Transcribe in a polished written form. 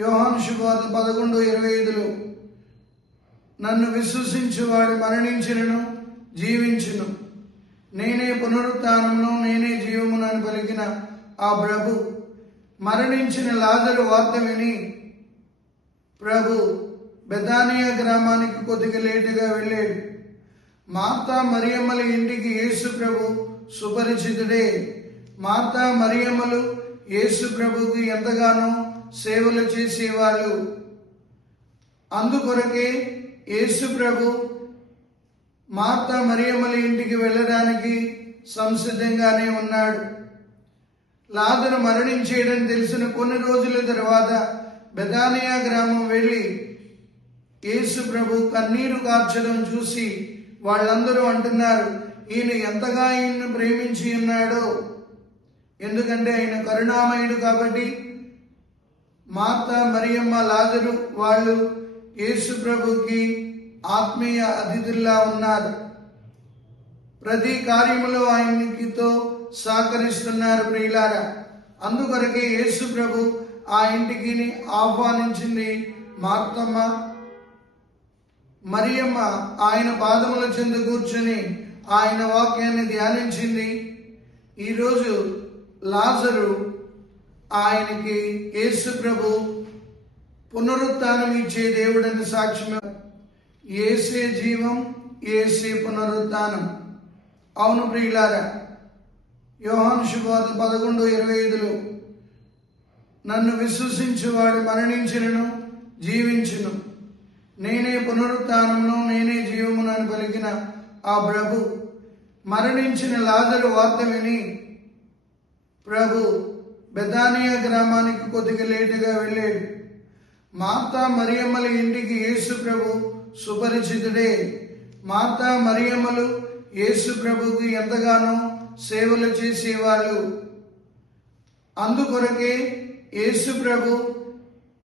యోహాను శుభవార్త 11:25 నన్ను విశ్వసించువాడు మరణించినను జీవించును, నేనే పునరుత్థానమును నేనే జీవమును అని పలికిన ఆ ప్రభు మరణించిన లాజరు వార్త విని ప్రభు బెతానియా గ్రామానికి కొద్దిగా లేటుగా వెళ్ళాడు. మార్తా మరియమ్మల ఇంటికి యేసు ప్రభు సుపరిచితుడే. మార్తా మరియమ్మలు యేసు ప్రభువుకి ఎంతగానో సేవలు చేసేవాళ్ళు. అందుకొరకే యేసు ప్రభు మార్తా మరియమ్మల ఇంటికి వెళ్ళడానికి సంసిద్ధంగానే ఉన్నాడు. లాజరు మరణించేయడం తెలిసిన కొన్ని రోజుల తర్వాత బెతానియా గ్రామం వెళ్ళి యేసు ప్రభు కన్నీరు కార్చడం చూసి వాళ్ళందరూ అంటున్నారు, ఈయన ఎంతగా ఈయన్ను ప్రేమించి ఉన్నాడో. ఎందుకంటే ఆయన కరుణామయుడు కాబట్టి. మార్తా మరియమ్మ లాజరు వాళ్ళు యేసు ప్రభుకి ఆత్మీయ అతిథుల్లా ఉన్నారు. ప్రతి కార్యములో ఆయనకితో సహకరిస్తున్నారు ప్రియులారా. అందుకొరకే యేసు ప్రభు ఆ ఇంటికి ఆహ్వానించింది మార్తమ్మ. మరియమ్మ ఆయన పాదముల చెందు కూర్చుని ఆయన వాక్యాన్ని ధ్యానించింది. ఈరోజు లాజరు ఆయనకి యేసు ప్రభు పునరుత్థానం ఇచ్చే దేవుడని సాక్ష్యం. యేసే జీవం, యేసే పునరుత్థానం. అవును ప్రియులారా, యోహాను శుభవార్త 11:25 నన్ను విశ్వసించువాడు మరణించినను జీవించును, నేనే పునరుత్థానమును నేనే జీవమును అని పలికిన ఆ ప్రభు మరణించిన లాజరు వార్త విని ప్రభు బెతానియా గ్రామానికి కొద్దిగా లేటుగా వెళ్ళాడు. మార్తా మరియమ్మల ఇంటికి యేసు ప్రభు సుపరిచితుడే. మార్తా మరియమ్మలు యేసు ప్రభువుకి ఎంతగానో సేవలు చేసేవాళ్ళు. అందుకొరకే యేసు ప్రభు